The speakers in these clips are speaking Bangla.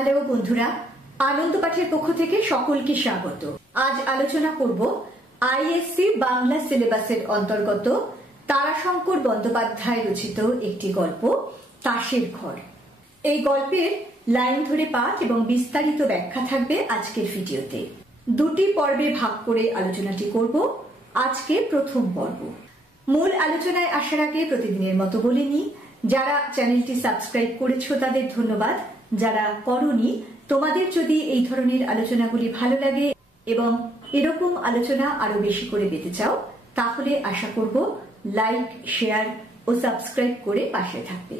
হ্যালো বন্ধুরা, আনন্দ পাঠের পক্ষ থেকে সকলকে স্বাগত। আজ আলোচনা করব আইএসসি বাংলা সিলেবাসের অন্তর্গত তারাশঙ্কর বন্দ্যোপাধ্যায় রচিত একটি গল্প তাসের ঘর। এই গল্পের লাইন ধরে পাঠ এবং বিস্তারিত ব্যাখ্যা থাকবে আজকের ভিডিওতে। দুটি পর্বে ভাগ করে আলোচনাটি করব। আজকে প্রথম পর্ব। মূল আলোচনায় আসার আগে প্রতিদিনের মতো বলে নিই, যারা চ্যানেলটি সাবস্ক্রাইব করেছো তাদের ধন্যবাদ। যারা করনি, তোমাদের যদি এই ধরনের আলোচনাগুলি ভালো লাগে এবং এরকম আলোচনা আরো বেশি করে পেতে চাও, তাহলে আশা করব লাইক, শেয়ার ও সাবস্ক্রাইব করে পাশে থাকবে।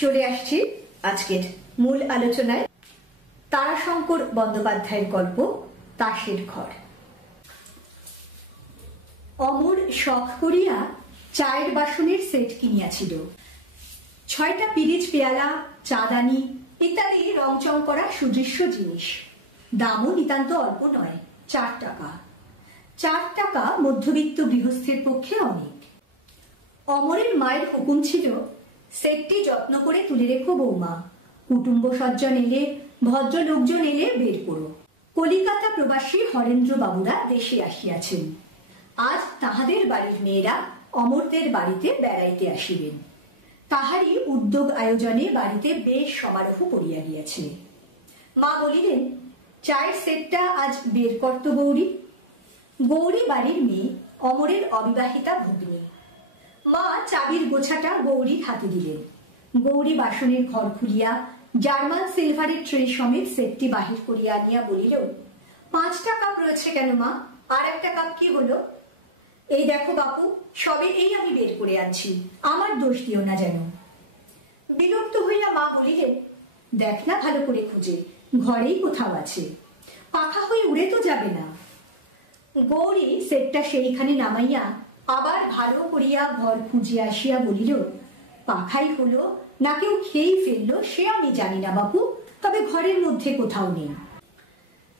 চলে আসছি আজকের মূল আলোচনায়। তারাশঙ্কর বন্দ্যোপাধ্যায়ের গল্প তাসের ঘর। অমর শখ করিয়া চায়ের বাসনের সেট কিনিয়াছিল। 6টা পিরিচ পেয়ালা, চাঁদানি ইত্যাদি রংচং করা সুদৃশ্য জিনিস। দামও নিতান্ত অল্প নয়, 4 টাকা। 4 টাকা মধ্যবিত্ত গৃহস্থের পক্ষে অনেক। অমরের মায়ের হুকুম ছিল, সেটটি যত্ন করে তুলে রেখো বৌমা, কুটুম্ব সজ্জন এলে, ভদ্র লোকজন এলে বের করো। কলিকাতা প্রবাসী হরেন্দ্র বাবুরা দেশে আসিয়াছেন। আজ তাহাদের বাড়ির মেয়েরা অমরদের বাড়িতে বেড়াইতে আসিবেন। তাহারই উদ্যোগ আয়োজনে বাড়িতে বেশ সমারোহ পড়িয়া গিয়াছে। মা বলিলেন, চায়ের সেটটা আজ বের করত গৌরী। গৌরী বাড়ির মেয়ে, অমরের অবিবাহিতা ভগ্নী। মা চাবির গোছাটা গৌরীর হাতে দিলেন। গৌরী বাসনের ঘর খুলিয়া জার্মান সিলভারের ট্রে সমেত সেটটি বাহির করিয়া আনিয়া বলিল, 5টা কাপ রয়েছে কেন মা? আর একটা কাপ কি হলো? এই দেখো বাপু, সবে এই আমি বের করে আনছি, আমার দোষ দিও না যেন। বিরক্ত হইয়া মা বলিলেন, দেখ না ভালো করে খুঁজে, ঘরেই কোথাও আছে, পাখা হয়ে উড়ে তো যাবে না। গৌরী সেটটা সেইখানে নামাইয়া আবার ভালো করিয়া ঘর খুঁজিয়া আসিয়া বলিল, পাখাই হলো না কেউ খেয়েই ফেললো সে আমি জানি না বাপু, তবে ঘরের মধ্যে কোথাও নেই।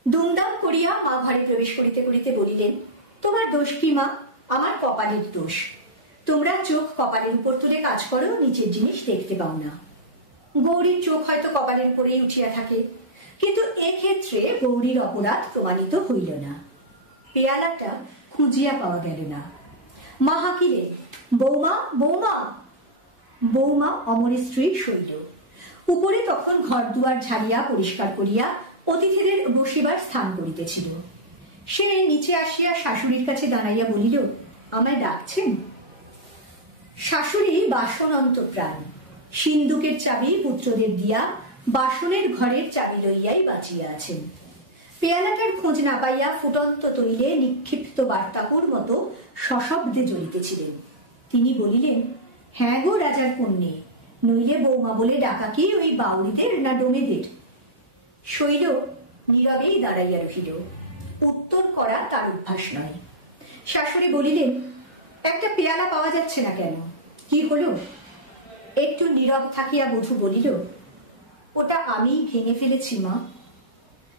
দুমদাম করিয়া মা ঘরে প্রবেশ করিতে করিতে বলিলেন, তোমার দোষ কি মা? আমার কপালের দোষ। তোমরা চোখ কপালের উপর তুলে কাজ করো, নিচের জিনিস দেখতে পাও না। গৌরীর চোখ হয়তো কপালের উপরেই উঠিয়া থাকে, কিন্তু এক্ষেত্রে গৌরীর অপরাধ প্রমাণিত হইল না। পেয়ালাটা খুঁজিয়া পাওয়া গেল না। মা হাঁকিলেন, বৌমা বৌমা। বৌমা অমরের স্ত্রী শৈল। উপরে তখন ঘর দুয়ার ঝাড়িয়া পরিষ্কার করিয়া অতিথিদের বসিবার স্থান করিতেছিল। সে নিচে আসিয়া শাশুড়ির কাছে দাঁড়াইয়া বলিল, আমায় ডাকছেন? শাশুড়ি বাসন অন্তপ্রাণ। সিন্দুকের চাবি পুত্রদের দিয়া বাসনের ঘরের চাবি লইয়াই বাঁচিয়া আছেন। পেয়ালাটার খোঁজ না পাইয়া ফুটন্ত তৈলে নিক্ষিপ্ত বার্তাকুর মতো সশব্দে জ্বলিতেছিলেন। তিনি বলিলেন, হ্যাঁ গো রাজার কন্যে, নইলে বৌমা বলে ডাকা কি ওই বাউরিদের না ডোমেদের? শৈল নীরবেই দাঁড়াইয়া রহিল। উত্তর করা তার অভ্যাস নয়। শাশুড়ি বলিলেন, একটা পেয়ালা পাওয়া যাচ্ছে না কেন? কি হলো? একটু নীরব থাকিয়া বধূ বলিল, ওটা আমি ভেঙে ফেলেছি মা।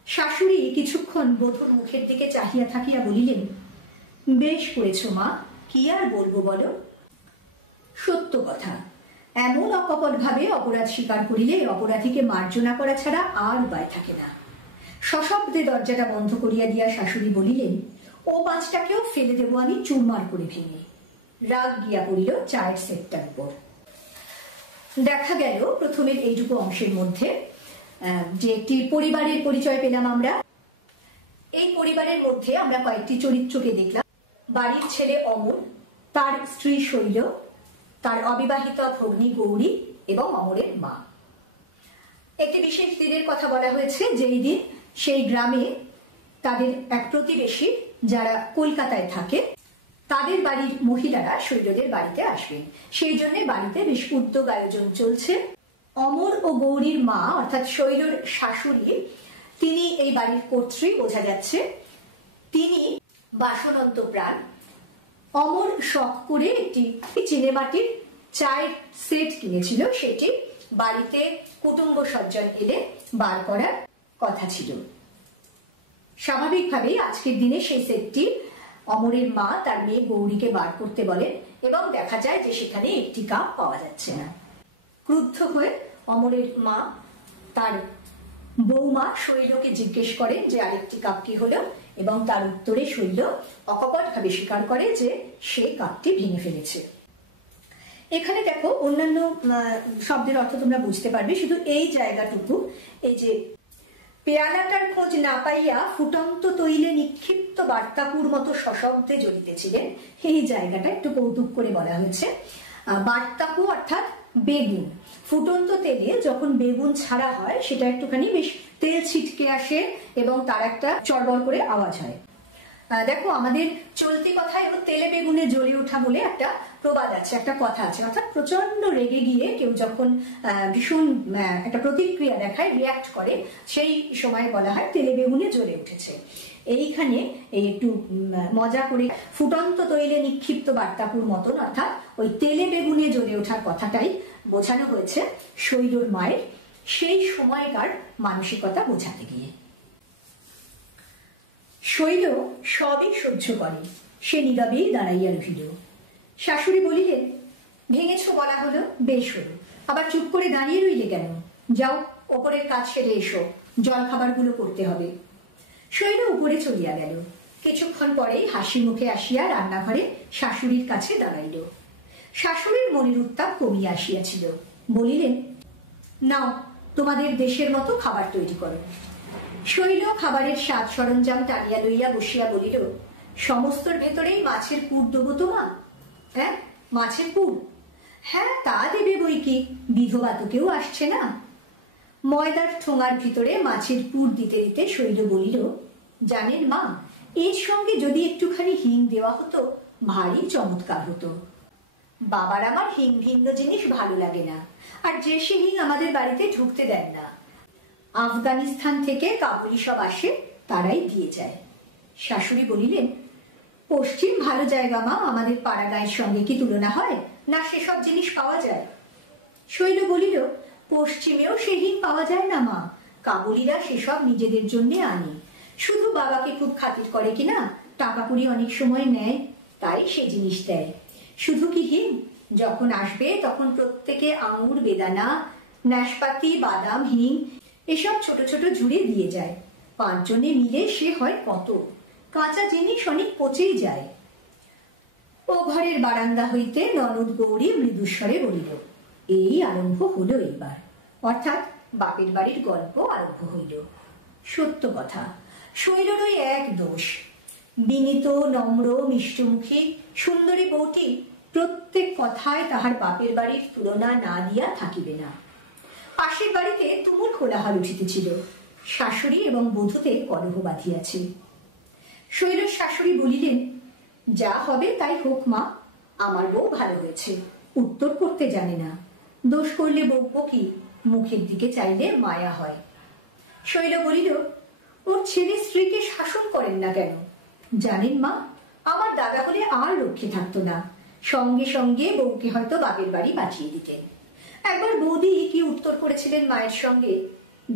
শাশুড়ি কিছুক্ষণ বধূর মুখের দিকে চাহিয়া থাকিয়া বলিলেন, বেশ করেছ মা, কি আর বলবো বলো। সত্য কথা, এমন অকপট ভাবে অপরাধ স্বীকার করিলে অপরাধীকে মার্জনা করা ছাড়া আর উপায় থাকে না। সশব্দে দরজাটা বন্ধ করিয়া দিয়া শাশুড়ি বলিলেন, ও 5টাকেও ফেলে দেব আমি চুরমার করে ভেঙে। রাগ গিয়া পড়িল চায়ের সেটটার উপর। দেখা গেল প্রথমের এইটুকু অংশের মধ্যে যে একটি পরিবারের পরিচয় পেলাম আমরা। এই পরিবারের মধ্যে আমরা কয়েকটি চরিত্রকে দেখলাম। বাড়ির ছেলে অমর, তার স্ত্রী শৈল, তার অবিবাহিতা ভগ্নী গৌরী এবং অমরের মা। একটি বিশেষ দিনের কথা বলা হয়েছে, যেই দিন সেই গ্রামে তাদের এক প্রতিবেশী যারা কলকাতায় থাকে তাদের বাড়ির মহিলারা শৈলদের বাড়িতে আসবেন। সেই জন্য বাড়িতে বেশ উদ্যোগ আয়োজন চলছে। অমর ও গৌরীর মা অর্থাৎ শৈলর শাশুড়ি, তিনি এই বাড়ির কর্ত্রী বোঝা যাচ্ছে। তিনি বাসনন্ত প্রাণ। অমর শখ করে একটি চিনেমাটির চায়ের সেট কিনেছিল, সেটি বাড়িতে কুটুম্ব সজ্জন এলে বার করার কথা ছিল। স্বাভাবিকভাবেই আজকের দিনে সেই সেটটি অমরের মা তার মেয়ে গৌরীকে বার করতে বলেন এবং দেখা যায় যে সেখানে একটি কাপ পাওয়া যাচ্ছে না। ক্রুদ্ধ হয়ে অমরের মা তার বৌমা শৈলকে জিজ্ঞেস করেন যে আরেকটি কাপ কি হলো, এবং তার উত্তরে শৈল অকপট ভাবে স্বীকার করে যে সে কাপটি ভেঙে ফেলেছে। এখানে দেখো অন্যান্য শব্দের অর্থ তোমরা বুঝতে পারবে, শুধু এই জায়গাটুকু, এই যে পেয়ালাটার খোঁজ না পাইয়া ফুটন্ত তৈলে নিক্ষিপ্ত বার্তাপুর মতো সশব্দে জ্বলিতেছিলেন, এই জায়গাটা একটু কৌতুক করে বলা হয়েছে। বার্তাপু অর্থাৎ বেগুন, ফুটন্ত তেলে যখন বেগুন ছাড়া হয় সেটা একটুখানি বেশ তেল ছিটকে আসে এবং তার একটা চড়বড় করে আওয়াজ হয়। দেখো আমাদের চলতি কথায় তেলে বেগুনে জ্বলে ওঠা বলে একটা প্রবাদ আছে, একটা কথা আছে, অর্থাৎ প্রচন্ড রেগে গিয়ে কেউ যখন ভীষণ একটা প্রতিক্রিয়া দেখায়, রিয়াক্ট করে, সেই সময় বলা হয় তেলে বেগুনে জ্বলে উঠেছে। এইখানে এই একটু মজা করে ফুটন্ত তৈলে নিক্ষিপ্ত বার্তাপুর মতন, অর্থাৎ ওই তেলে বেগুনে জ্বলে ওঠার কথাটাই বোঝানো হয়েছে শৈলর মায়ের সেই সময়কার মানসিকতা বোঝাতে গিয়ে। শৈল সবই সহ্য করে, সে নীরবেই দাঁড়াইয়া রহিল। শাশুড়ি বলিলেন, ভেঙেছ বলা হলো, বেশ হলো, আবার চুপ করে দাঁড়িয়ে রইলে কেন? যাও ওপরের কাজ সেরে এসো, জল খাবারগুলো করতে হবে। শৈল উপরে চলিয়া গেল। কিছুক্ষণ পরেই হাসি মুখে আসিয়া রান্নাঘরে শাশুড়ির কাছে দাঁড়াইল। শাশুড়ির মনের উত্তাপ কমিয়া আসিয়াছিল। বলিলেন, নাও তোমাদের দেশের মতো খাবার তৈরি করো। শৈল খাবারের সাজ সরঞ্জাম টানিয়া লইয়া বসিয়া বলিল, সমস্তর ভেতরেই মাছের পুর দেবো তো মা? হ্যাঁ, মাছের পুর? হ্যাঁ, তা দেবে বই কি, বিধবা তো কেউ আসছে না। ময়দার ঠোঙার ভিতরে মাছের পুর দিতে দিতে শৈল বলিল, জানেন মা, এর সঙ্গে যদি একটুখানি হিং দেওয়া হতো ভারী চমৎকার হতো। বাবার আমার হিং ভিন্ন জিনিস ভালো লাগে না, আর যে সে হিং আমাদের বাড়িতে ঢুকতে দেন না। আফগানিস্তান থেকে কাবুলি সব আসে, তারাই দিয়ে যায়। শাশুড়ি বলিলেন, পশ্চিম ভালো জায়গা মা, আমাদের পাড়া গাঁয়ের সঙ্গে কি তুলনা হয়? না সেসব জিনিস পাওয়া যায়? শৈল বলিল, পশ্চিমেও সে হিং পাওয়া যায় না মা, কাবুলিরা সেসব নিজেদের জন্য আনে, শুধু বাবাকে খুব খাতির করে কিনা, টাকা কুড়ি অনেক সময় নেয়, তাই সে জিনিস দেয়। শুধু কি হিং, যখন আসবে তখন প্রত্যেকে আঙুর, বেদানা, নাশপাতি, বাদাম, হিং এসব ছোট ছোট ঝুড়ে দিয়ে যায়। 5 জনে মিলে সে হয় কত, কাঁচা জিনিস অনেক পচেই যায়। ও ঘরের বারান্দা হইতে ননদ গৌরী মৃদুস্বরে বলিল, এই আরম্ভ হলো এইবার, অর্থাৎ বাপের বাড়ির গল্প আরম্ভ হইল। সত্য কথা, শৈলর ওই এক দোষ, বিনীত, নম্র, মিষ্টমুখী সুন্দরী বউটি প্রত্যেক কথায় তাহার বাপের বাড়ির তুলনা না দিয়া থাকিবে না। পাশের বাড়িতে তুমুল কোলাহল উঠিতেছিল, শাশুড়ি এবং বধূতে কলহ বাঁধিয়াছে। শৈলর শাশুড়ি বলিলেন, যা হবে তাই হোক মা, আমার বউ ভালো হয়েছে, উত্তর করতে জানে না, দোষ করলে বকবো কি, মুখের দিকে চাইলে মায়া হয়। শৈল বলিল, ওর ছেলে স্ত্রীকে শাসন করেন না কেন? জানেন মা, আমার দাদা হলে আর রক্ষে থাকতো না, সঙ্গে সঙ্গে বউকে হয়তো বাপের বাড়ি পাঠিয়ে দিতেন। একবার বৌদি কি উত্তর করেছিলেন মায়ের সঙ্গে,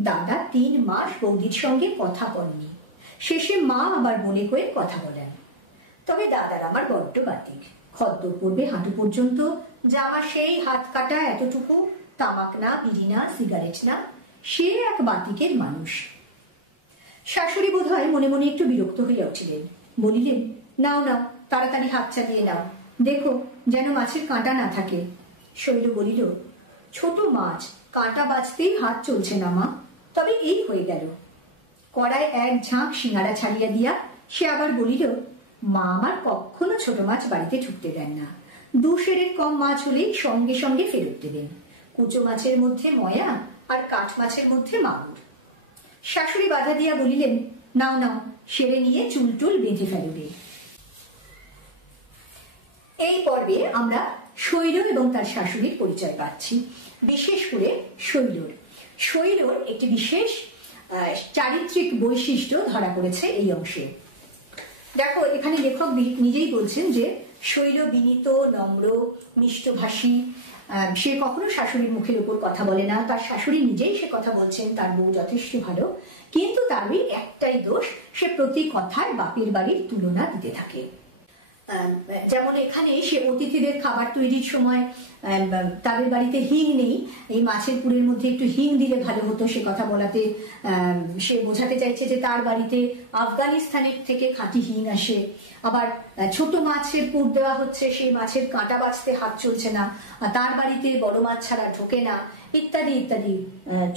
দাদা 3 মাস বৌদির সঙ্গে কথা বলেনি, শেষে মা আবার মনে করে কথা বলেন। তবে দাদার আমার বড্ড বাতিক, খদ্দর পড়বে হাঁটু পর্যন্ত, জামা সেই হাত কাটা এতটুকু, তামাক না, বিড়ি না, সিগারেট না, সে এক বাতিকের মানুষ। শাশুড়ি বোধ হয় মনে মনে একটু বিরক্ত হইয়া উঠিলেন, বলিলেন, নাও নাও তাড়াতাড়ি হাত চালিয়ে নাও, দেখো যেন মাছের কাঁটা না থাকে। শৈল বলিল, ছোট মাছ, কাঁটা বাঁচতেই হাত চলছে না মা, তবে এই হয়ে গেল। কড়ায় এক ঝাঁক সিঙ্গারা ছাড়িয়া দিয়া সে আবার বলিল, মা আমার কখনো ছোট মাছ বাড়িতে ঢুকতে দেন না, 2 সেরের কম মাছ হলেই সঙ্গে সঙ্গে ফেরত দেবেন, কুচো মাছের মধ্যে ময়া আর কাঠ মাছের মধ্যে মাগুর। শাশুড়ি বাধা দিয়া বলিলেন, নাও নাও সেরে নিয়ে চুল টুল বেঁধে ফেলবে। এই পর্বে আমরা শৈল এবং তার শাশুড়ির পরিচয় পাচ্ছি, বিশেষ করে শৈলর একটি বিশেষ চারিত্রিক বৈশিষ্ট্য ধরা পড়েছে এই অংশে। দেখো এখানে লেখক নিজেই বলছেন যে শৈল বিনীত, নম্র, মিষ্টভাষী, সে কখনো শাশুড়ির মুখের উপর কথা বলে না, তার শাশুড়ি নিজেই সে কথা বলছেন তার বউ যথেষ্ট ভালো, কিন্তু তারই একটাই দোষ, সে প্রতি কথায় বাপের বাড়ির তুলনা দিতে থাকে। যেমন এখানে সে অতিথিদের খাবার তৈরির সময় তাদের বাড়িতে হিং নেই, এই মাছের পুরের মধ্যে একটু হিং দিলে ভালো হতো সে কথা বলাতে সে বোঝাতে চাইছে যে তার বাড়িতে আফগানিস্তানের থেকে খাঁটি হিং আসে। আবার ছোট মাছের পুর দেওয়া হচ্ছে, সেই মাছের কাঁটা বাছতে হাত চলছে না, তার বাড়িতে বড় মাছ ছাড়া ঢোকে না, ইত্যাদি ইত্যাদি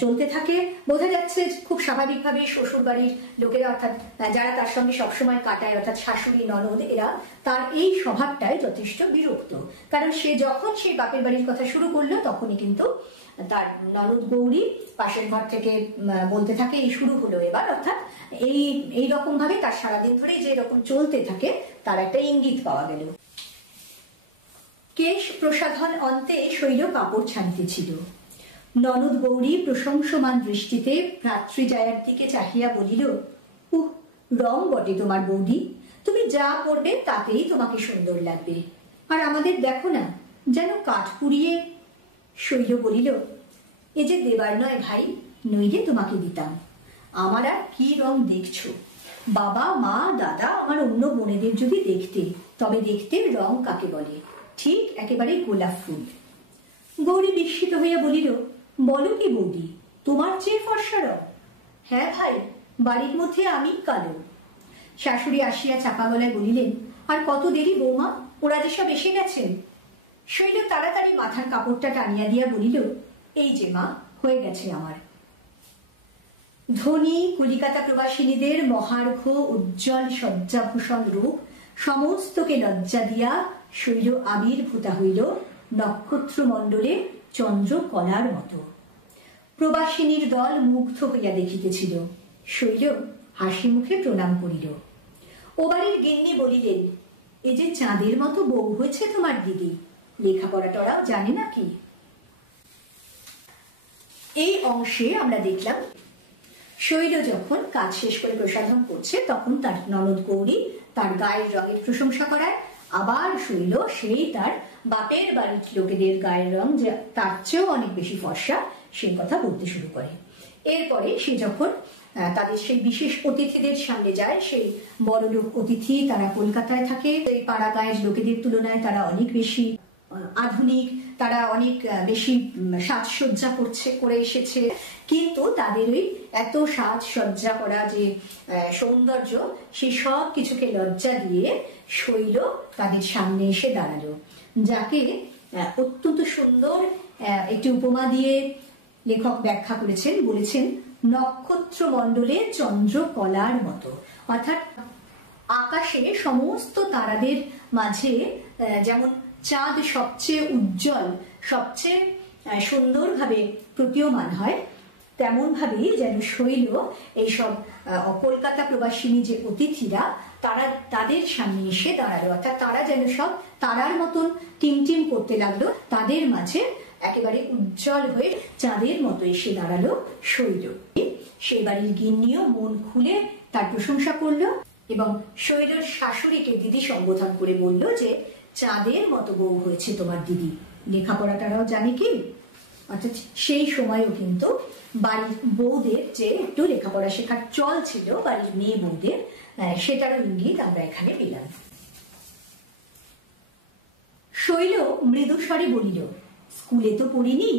চলতে থাকে। বোঝা যাচ্ছে খুব স্বাভাবিকভাবে শ্বশুর বাড়ির লোকেরা অর্থাৎ যারা তার সঙ্গে সবসময় কাটায় অর্থাৎ শাশুড়ি ননদ এরা তার এই স্বভাবটায় যথেষ্ট বিরক্ত। কারণ সে যখন সেই বাপের বাড়ির কথা শুরু করলো তখনই কিন্তু তার ননদ গৌরী পাশের ঘর থেকে বলতে থাকে এই শুরু হলো এবার, অর্থাৎ এই রকম ভাবে তার সারাদিন ধরে যে এরকম চলতে থাকে তার একটা ইঙ্গিত পাওয়া গেল। কেশ প্রসাধন অন্তে শৈল কাপড় ছাড়িতেছিল। ননদ গৌরী প্রশংসমান দৃষ্টিতে ভ্রাতৃজায়ার দিকে চাহিয়া বলিল, উহ, রং বটে তোমার বৌদি, তুমি যা করবে তাতেই তোমাকে সুন্দর লাগবে, আর আমাদের দেখো না যেন কাঠ পুড়িয়ে। শৈল বলিল, এ যে দেবার নয় ভাই, নইলে তোমাকে দিতাম। আমার আর কি রং দেখছো, বাবা মা দাদা আমার অন্য বোনেদের যদি দেখতে, তবে দেখতে রং কাকে বলে, ঠিক একেবারে গোলাপ ফুল। গৌরী বিস্মিত হইয়া বলিল, বলো কি বৌদি, তোমার চেয়ে ফর্সা রং? হ্যাঁ ভাই, বাড়ির মধ্যে আমি কালো। শাশুড়ি আসিয়া চাপা গলায় বলিলেন, আর কত দেরি বৌমা, ওরা যে সব এসে গেছেন। শৈল তাড়াতাড়ি মাথার কাপড়টা টানিয়া দিয়া বলিল, এই যে মা, হয়ে গেছে আমার। ধনী কলিকাতা প্রবাসিনীদের মহার্ঘ উজ্জ্বল শয্যাভূষণ রূপ সমস্তকে লজ্জা দিয়া শৈল আবির্ভূতা হইল নক্ষত্র মণ্ডলে চন্দ্র কলার মতো। প্রবাসিনীর দল মুগ্ধ হইয়া দেখিতেছিল। শৈল হাসি মুখে প্রণাম করিল। ও বাড়ির গিন্নি বলিলেন, এ যে চাঁদের মতো বউ হয়েছে তোমার দিদি, লেখাপড়া টরাও জানে নাকি? এই অংশে আমরা দেখলাম শৈল যখন কাজ শেষ করে প্রসাধন করছে তখন তার ননদ গৌরী তার গায়ের রঙের প্রশংসা করায়, আবার শৈল সেই তার বাপের বাড়ির লোকেদের গায়ের রং যে তার চেয়েও অনেক বেশি ফর্সা সেই কথা বলতে শুরু করে। এরপরে সে যখন তাদের সেই বিশেষ অতিথিদের সামনে যায়, সেই বড় লোক অতিথি তারা কলকাতায় থাকে, এই পাড়া গায়ের লোকেদের তুলনায় তারা অনেক বেশি আধুনিক, তারা অনেক বেশি সাজসজ্জা করে এসেছে, কিন্তু তাদের ওই এত সাজসজ্জা করা যে সৌন্দর্য সেই সব কিছুকে লজ্জা দিয়ে শৈল তাদের সামনে এসে দাঁড়ালো, যাকে অত্যন্ত সুন্দর একটি উপমা দিয়ে লেখক ব্যাখ্যা করেছেন, বলেছেন নক্ষত্র মণ্ডলে চন্দ্র কলার মতো। অর্থাৎ আকাশে সমস্ত তারাদের মাঝে যেমন চাঁদ সবচেয়ে উজ্জ্বল, সবচেয়ে সুন্দরভাবে প্রতীয়মান হয়, তেমন ভাবেই যেন শৈল এইসব কলকাতা প্রবাসিনী যে অতিথিরা তারা তাদের সামনে এসে দাঁড়ালো, অর্থাৎ তারা যেন সব তারার মতন টিমটিম করতে লাগলো, তাদের মাঝে একেবারে উজ্জ্বল হয়ে চাঁদের মতো এসে দাঁড়ালো শৈল। সেই বাড়ির গিন্নিও মন খুলে তার প্রশংসা করলো এবং শৈলের শাশুড়িকে দিদি সম্বোধন করে বলল যে চাঁদের মতো বউ হয়েছে তোমার দিদি, লেখাপড়াটারাও জানে কি। অর্থাৎ সেই সময়ও কিন্তু বাড়ির বউদের যে একটু লেখাপড়া শেখার চল ছিল বাড়ির মেয়ে বউদের, সেটারও ইঙ্গিত আমরা এখানে পেলাম। শৈল মৃদু স্বরে বলিল, স্কুলে তো পড়িনি,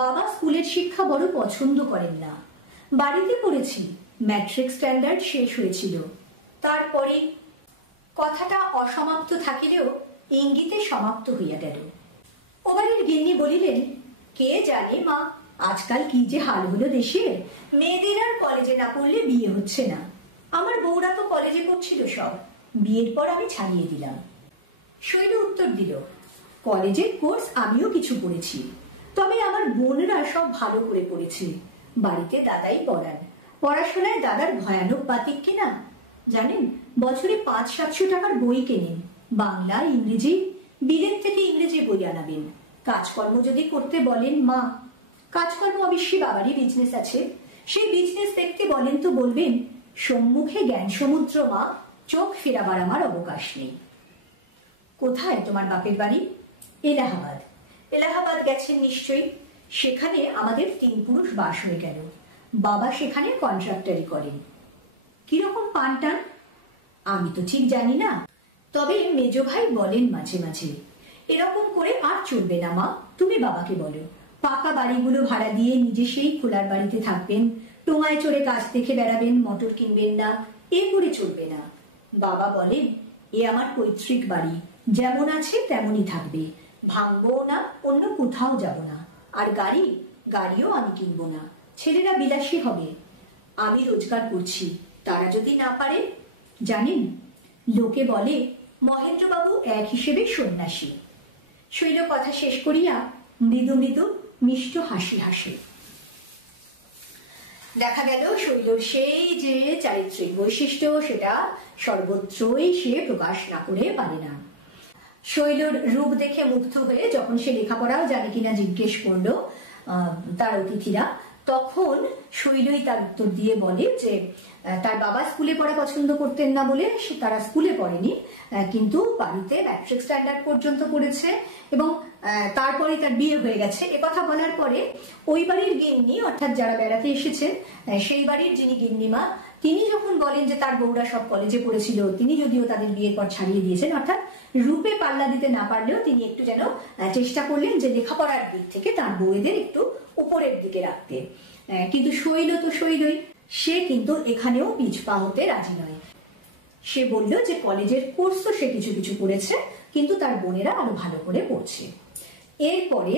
বাবা স্কুলের শিক্ষা বড় পছন্দ করেন না, বাড়িতে পড়েছি, ম্যাট্রিক স্ট্যান্ডার্ড শেষ হয়েছিল, তারপরে। কথাটা অসমাপ্ত থাকিলেও ইঙ্গিতে সমাপ্ত হইয়া গেল। ও বাড়ির গিন্নি বলিলেন, কে জানে মা, আজকাল কি যে হাল হলো দেশের, মেয়েদের আর কলেজে না পড়লে বিয়ে হচ্ছে না। আমার বউরা তো কলেজে পড়ছিল সব, বিয়ের পর আমি ছাড়িয়ে দিলাম। শৈল উত্তর দিল, কলেজের কোর্স আমিও কিছু পড়েছি, তবে আমার বোনরা সব ভালো করে পড়েছে, বাড়িতে দাদাই পড়ান। পড়াশোনায় দাদার ভয়ানক বাতিক কিনা জানেন, বছরে 500-700 টাকার বই কেনেন, বাংলা ইংরেজি, বিলেত থেকে ইংরেজি বই আনাবেন। কাজকর্ম যদি করতে বলেন মা, কাজকর্ম অবশ্যই বাবারই বিজনেস আছে, সেই বিজনেস দেখতে বলেন তো বলবেন, সম্মুখে জ্ঞান সমুদ্র মা, চোখ ফেরাবার আমার অবকাশ নেই। কোথায় তোমার বাপের বাড়ি? এলাহাবাদ। এলাহাবাদ গেছেন নিশ্চয়ই, সেখানে আমাদের 3 পুরুষ বাস হয়ে গেল, বাবা সেখানে কন্ট্রাক্টরি করেন। কিরকম পান টান আমি তো ঠিক জানি না, তবে মেজ ভাই বলেন মাঝে মাঝে, এরকম করে আর চলবে না মা, তুমি বাবাকে বলো পাকা বাড়িগুলো ভাড়া দিয়ে নিজে সেই খোলার বাড়িতে থাকবেন, টোঙায় চড়ে কাজ দেখে বেড়াবেন, মোটর কিনবেন না, এ করে চলবে না। বাবা বলেন, এ আমার পৈতৃক বাড়ি, যেমন আছে তেমনই থাকবে, ভাঙবো না, অন্য কোথাও যাব না। আর গাড়িও আমি কিনবো না, ছেলেরা বিলাসী হবে, আমি রোজগার করছি, তারা যদি না পারে। জানেন, লোকে বলে মহেন্দ্রবাবু এক হিসেবে সন্ন্যাসী। শৈল কথা শেষ করিয়া মৃদু মৃদু মিষ্ট হাসি হাসে। দেখা গেল শৈলর সেই যে চারিত্রিক বৈশিষ্ট্য, সেটা সর্বত্রই সে প্রকাশ না করে পারে না। শৈলর রূপ দেখে মুগ্ধ হয়ে যখন সে লেখাপড়াও জানে কিনা জিজ্ঞেস করলো তার অতিথিরা, তখন শৈলই তার উত্তর দিয়ে বলে যে তার বাবা স্কুলে পড়া পছন্দ করতেন না বলে সে তারা স্কুলে পড়েনি, কিন্তু বাড়িতে ম্যাট্রিক স্ট্যান্ডার্ড পর্যন্ত পড়েছে এবং তারপরে তার বিয়ে হয়ে গেছে। একথা বলার পরে ওই বাড়ির গিন্নি, অর্থাৎ যারা বেড়াতে এসেছেন সেই বাড়ির যিনি গিন্নিমা, তিনি যখন বলেন যে তার বউরা সব কলেজে পড়েছিল, তিনি যদিও তাদের বিয়ের পর ছাড়িয়ে দিয়েছেন, অর্থাৎ রূপে পাল্লা দিতে না পারলেও তিনি একটু যেন চেষ্টা করলেন যে লেখাপড়ার দিক থেকে তার বউদের একটু উপরের দিকে রাখতে। কিন্তু শৈল তো শৈলই, সে কিন্তু এখানেও পিছপা হতে রাজি নয়। সে বলল যে কলেজের কোর্সও সে কিছু কিছু করেছে, কিন্তু তার বোনেরা আরো ভালো করে পড়ছে। এরপরে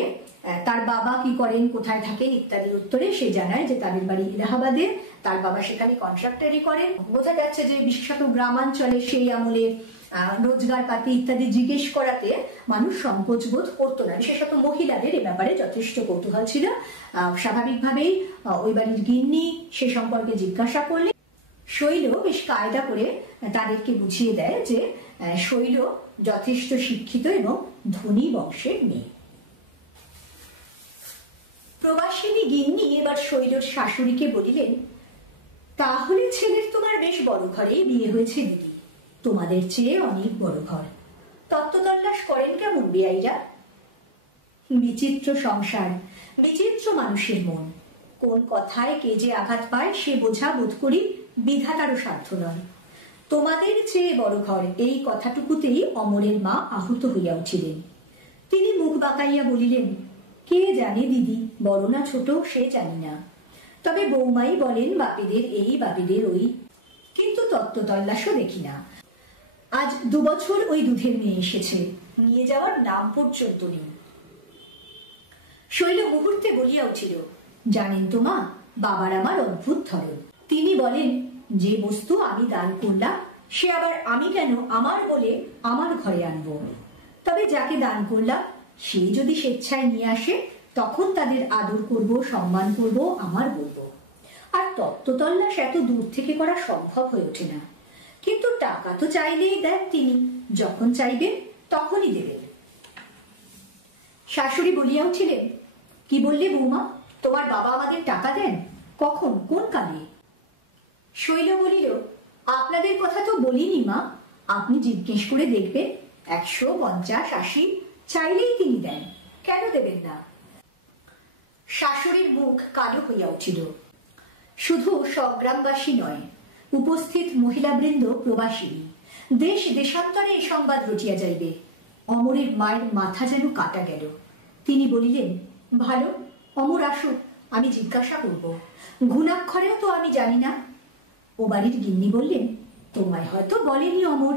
তার বাবা কি করেন, কোথায় থাকেন ইত্যাদির উত্তরে সে জানায় যে তাদের বাড়ি এলাহাবাদে, তার বাবা সেখানে কন্ট্রাক্টরি করেন। বোঝা যাচ্ছে যে বিশেষত গ্রামাঞ্চলে সেই আমলে রোজগার পাতি ইত্যাদি জিজ্ঞেস করাতে মানুষ সংকোচ বোধ করতো না, বিশেষত মহিলাদের এ ব্যাপারে যথেষ্ট কৌতূহল ছিল। স্বাভাবিকভাবেই ওই বাড়ির গিন্নি সে সম্পর্কে জিজ্ঞাসা করলে শৈল বেশ কায়দা করে তাদেরকে বুঝিয়ে দেয় যে শৈল যথেষ্ট শিক্ষিত এবং ধনী বংশের মেয়ে। প্রবাসিনী গিন্নি এবার শৈলর শাশুড়িকে বলিলেন, তাহলে ছেলের তোমার বেশ বড় ঘরেই বিয়ে হয়েছে দিদি, তোমাদের চেয়ে অনেক বড় ঘর, তত্ত্বতল্লাশ করেন কেমন বেয়াইরা? বিচিত্র সংসার, বিচিত্র মানুষের মন, কোন কথায় কে যে আঘাত পায় সে বোঝা বোধ করি বিধাতারও সাধ্য নয়। তোমাদের চেয়ে বড় ঘর, এই কথাটুকুতেই অমরের মা আহত হইয়া উঠিলেন। তিনি মুখ বাঁকাইয়া বলিলেন, কে জানে দিদি, বড় না ছোট সে জানি না, তবে বৌমাই বলেন বাপেদের এই বাপেদের ওই, কিন্তু তত্ত্বতল্লাশও দেখি না। আজ 2 বছর ওই দুধের মেয়ে এসেছে, নিয়ে যাওয়ার নাম পর্যন্ত নেই। শৈল মুহূর্তে বলিয়া উঠিল, জানেন তো মা, বাবার আমার অদ্ভুত ধরন। তিনি বলেন, যে বস্তু আমি দান করলাম সে আবার আমি কেন আমার বলে আমার ঘরে আনবো, তবে যাকে দান করলাম সে যদি স্বেচ্ছায় নিয়ে আসে তখন তাদের আদর করব, সম্মান করব, আমার বলবো। আর তত্ত্বতল্লাশ এত দূর থেকে করা সম্ভব হয়ে ওঠে না, কিন্তু টাকা তো চাইলেই দেন তিনি, যখন চাইবেন তখনই দেবেন। শাশুড়ি বলিয়া উঠিলেন, কি বললে বৌমা, তোমার বাবা আমাদের টাকা দেন? কখন, কোন কালে? শৈল বলিল, আপনাদের কথা তো বলিনি মা, আপনি জিজ্ঞেস করে দেখবেন, 100, 50, 80 চাইলেই তিনি দেন, কেন দেবেন না? শাশুড়ির মুখ কালো হইয়া উঠিল। শুধু স্বগ্রামবাসী নয়, উপস্থিত মহিলাবৃন্দ প্রবাসিনী, দেশ দেশান্তরে এই সংবাদ রটিয়া যাইবে। অমরের মায়ের মাথা যেন কাটা গেল। তিনি বলিলেন, ভালো, অমর আসুক, আমি জিজ্ঞাসা করব, ঘুণাক্ষরেও তো আমি জানি না। ও বাড়ির গিন্নি বললেন, তোমায় হয়তো বলেনি অমর,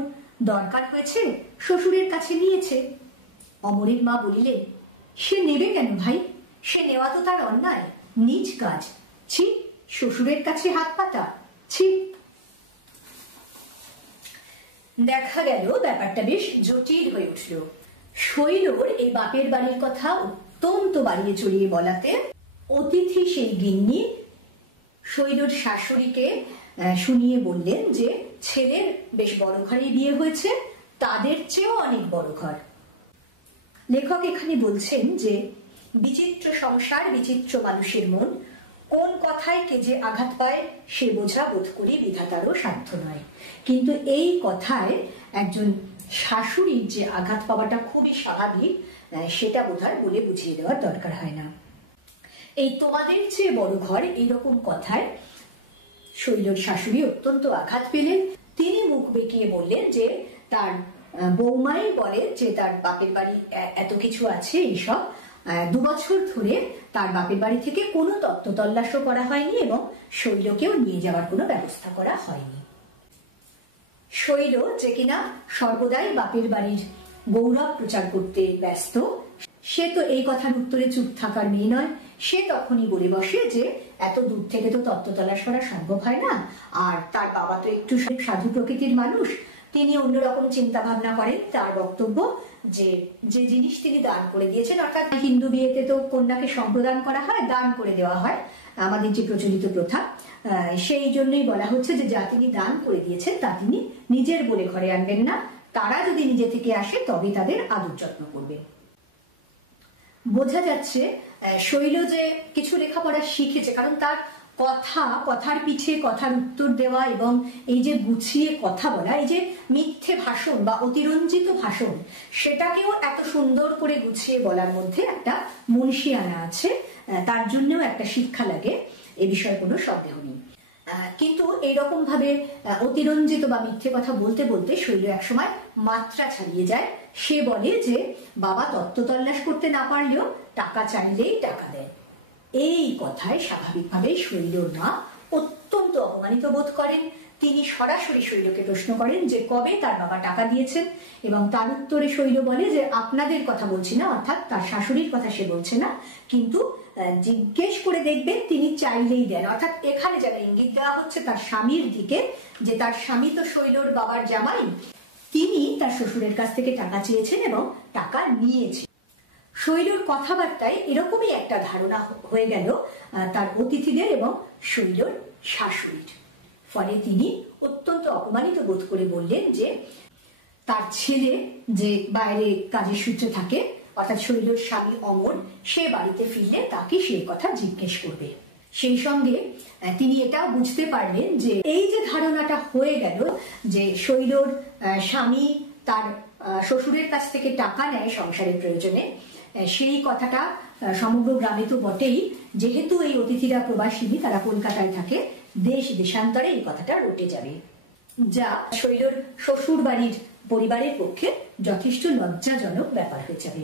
দরকার হয়েছে শ্বশুরের কাছে নিয়েছে। অমরের মা বলিলেন, সে নেবে কেন ভাই, সে নেওয়া তো তার অন্যায়, নিজ কাজ। ছি, শ্বশুরের কাছে হাত পাতা, ছি। দেখা গেল ব্যাপারটা বেশ জটিল হয়ে উঠল। শৈলর এই বাপের বাড়ির কথা অত্যন্ত বাড়িয়ে চড়িয়ে বলাতে অতিথি সেই গিন্নি শৈলর শাশুড়িকে শুনিয়ে বললেন যে ছেলের বেশ বড় ঘরে বিয়ে হয়েছে, তাদের চেয়েও অনেক বড় ঘর। লেখক এখানে বলছেন যে বিচিত্র সংসার, বিচিত্র মানুষের মন, কোন কথায় কে যে আঘাত পায় সে বোঝা বোধ করি বিধাতারও সাধ্য নয়। কিন্তু এই কথায় একজন শাশুড়ির যে আঘাত পাওয়াটা খুবই স্বাভাবিক, সেটা বোধহয় বলে বুঝিয়ে দেওয়ার দরকার হয় না। এই তোমাদের চেয়ে বড় ঘর, এইরকম কথায় শৈলর শাশুড়ি অত্যন্ত আঘাত পেলেন। তিনি মুখ বেঁকিয়ে বললেন যে তার বৌমাই বলে যে তার বাপের বাড়ি এত কিছু আছে এইসব। 2 বছর ধরে তার বাপের বাড়ি থেকে কোনো তত্ত্ব তল্লাশও করা হয়নি এবং শৈলকেও নিয়ে যাওয়ার কোনো ব্যবস্থা করা হয়নি। শৈল যে কিনা সর্বদাই বাপের বাড়ির গৌরব প্রচার করতে ব্যস্ত, সে তো এই কথার উত্তরে চুপ থাকার মেয়ে নয়। সে তখনই বলে বসে যে এত দূর থেকে তো তত্ত্ব তল্লাশ করা সম্ভব হয় না, আর তার বাবা তো একটু সাধু প্রকৃতির মানুষ, তিনি অন্যরকম চিন্তা ভাবনা করেন। তার বক্তব্য যে যে জিনিস তিনি দান করে দিয়েছেন, অর্থাৎ হিন্দু বিয়েতে তো কন্যাকে সম্প্রদান করা হয়, দান করে দেওয়া হয় আমাদের যে প্রচলিত প্রথা, সেই জন্যই বলা হচ্ছে যে যা তিনি দান করে দিয়েছেন তা তিনি নিজের বলে ঘরে আনবেন না, তারা যদি নিজে থেকে আসে তবে তাদের আদর যত্ন করবেন। বোঝা যাচ্ছে শৈল যে কিছু লেখাপড়া শিখেছে, কারণ তার কথার পিছে কথার উত্তর দেওয়া এবং এই যে গুছিয়ে কথা বলা, এই যে মিথ্যে ভাষণ বা অতিরঞ্জিত ভাষণ, সেটাকেও এত সুন্দর করে গুছিয়ে বলার মধ্যে একটা মুনশিয়ানা আছে, তার জন্যও একটা শিক্ষা লাগে, এ বিষয়ে কোনো সন্দেহ নেই। কিন্তু এইরকম ভাবে অতিরঞ্জিত বা মিথ্যে কথা বলতে বলতে শৈল একসময় মাত্রা ছাড়িয়ে যায়। সে বলে যে বাবা তত্ত্ব তল্লাশ করতে না পারলেও টাকা চাইলেই টাকা দেয়। এই কথায় স্বাভাবিকভাবেই শৈলর মা অত্যন্ত অপমানিত বোধ করেন। তিনি সরাসরি শৈলকে প্রশ্ন করেন যে কবে তার বাবা টাকা দিয়েছেন, এবং তার উত্তরে শৈল বলে যে আপনাদের কথা বলছি না, অর্থাৎ তার শাশুড়ির কথা সে বলছে না, কিন্তু জিজ্ঞেস করে দেখবেন তিনি চাইলেই দেন। অর্থাৎ এখানে যেন ইঙ্গিত দেওয়া হচ্ছে তার স্বামীর দিকে, যে তার স্বামী তো শৈলর বাবার জামাই, তিনি তার শ্বশুরের কাছ থেকে টাকা চেয়েছেন এবং টাকা নিয়েছেন। শৈলর কথাবার্তায় এরকমই একটা ধারণা হয়ে গেল তার অতিথিদের এবং শৈলর শাশুড়ির। ফলে তিনি অত্যন্ত অপমানিত বোধ করে বললেন যে তার ছেলে যে বাইরে কাজের সূত্রে থাকে, অর্থাৎ শৈলর স্বামী অমর, সে বাড়িতে ফিরলে তাকে সেই কথা জিজ্ঞেস করবে। সেই সঙ্গে তিনি এটাও বুঝতে পারলেন যে এই যে ধারণাটা হয়ে গেল যে শৈলর স্বামী তার শ্বশুরের কাছ থেকে টাকা নেয় সংসারের প্রয়োজনে, সেই কথাটা সমগ্র গ্রামে তো বটেই, যেহেতু এই অতিথিরা প্রবাসিনী, তারা কলকাতায় থাকে, দেশ দেশান্তরে এই কথাটা রটে যাবে, যা শৈলর শ্বশুর বাড়ির পরিবারের পক্ষে যথেষ্ট লজ্জাজনক ব্যাপার হয়ে যাবে।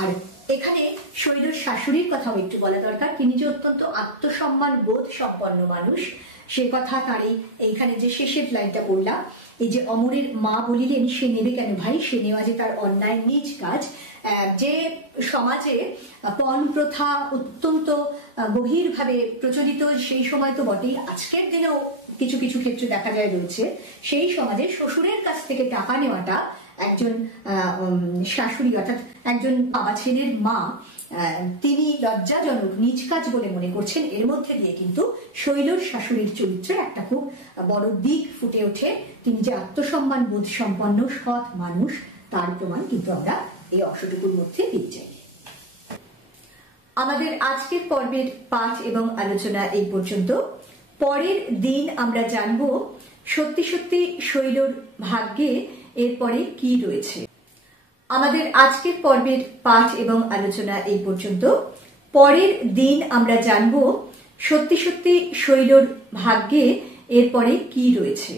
আর এখানে শৈলর শাশুড়ির কথাও একটু বলা দরকার। তিনি যে অত্যন্ত আত্মসম্মান বোধ সম্পন্ন মানুষ, সে কথা তার এইখানে যে শেষের লাইনটা পড়লাম, এই যে অমরের মা বলিলেন সে নেবে কেন ভাই, সে নেওয়া যে তার অন্যায় নিজ কাজ। যে সমাজে পণ প্রথা অত্যন্ত গভীরভাবে প্রচলিত, সেই সময় তো বটেই, আজকের দিনেও কিছু কিছু ক্ষেত্রে দেখা যায় রয়েছে, সেই সমাজে শ্বশুরের কাছ থেকে টাকা নেওয়াটা একজন শাশুড়ি, অর্থাৎ একজন বাবা ছেলের মা, তিনি লজ্জাজনক নিজ কাজ বলে মনে করছেন। এর মধ্যে দিয়ে কিন্তু শৈলর শাশুড়ির চরিত্রে একটা খুব বড় দিক ফুটে ওঠে। তিনি যে আত্মসম্মান বোধ সম্পন্ন সৎ মানুষ, তার প্রমাণ কিন্তু আমরা এই অংশটুকুর মধ্যে পেয়ে যাই। আমাদের আজকের পর্বের পাঠ এবং আলোচনা এই পর্যন্ত। পরের দিন আমরা জানব সত্যি সত্যি শৈলর ভাগ্যে এরপরে কি রয়েছে। আমাদের আজকের পর্বের পাঠ এবং আলোচনা এই পর্যন্ত। পরের দিন আমরা জানব সত্যি সত্যি শৈলর ভাগ্যে এরপরে কি রয়েছে।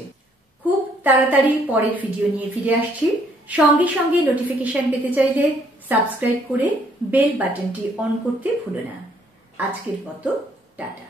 খুব তাড়াতাড়ি পরের ভিডিও নিয়ে ফিরে আসছি। সঙ্গে সঙ্গে নোটিফিকেশন পেতে চাইলে সাবস্ক্রাইব করে বেল বাটনটি অন করতে ভুলো না। আজকের মতো টাটা।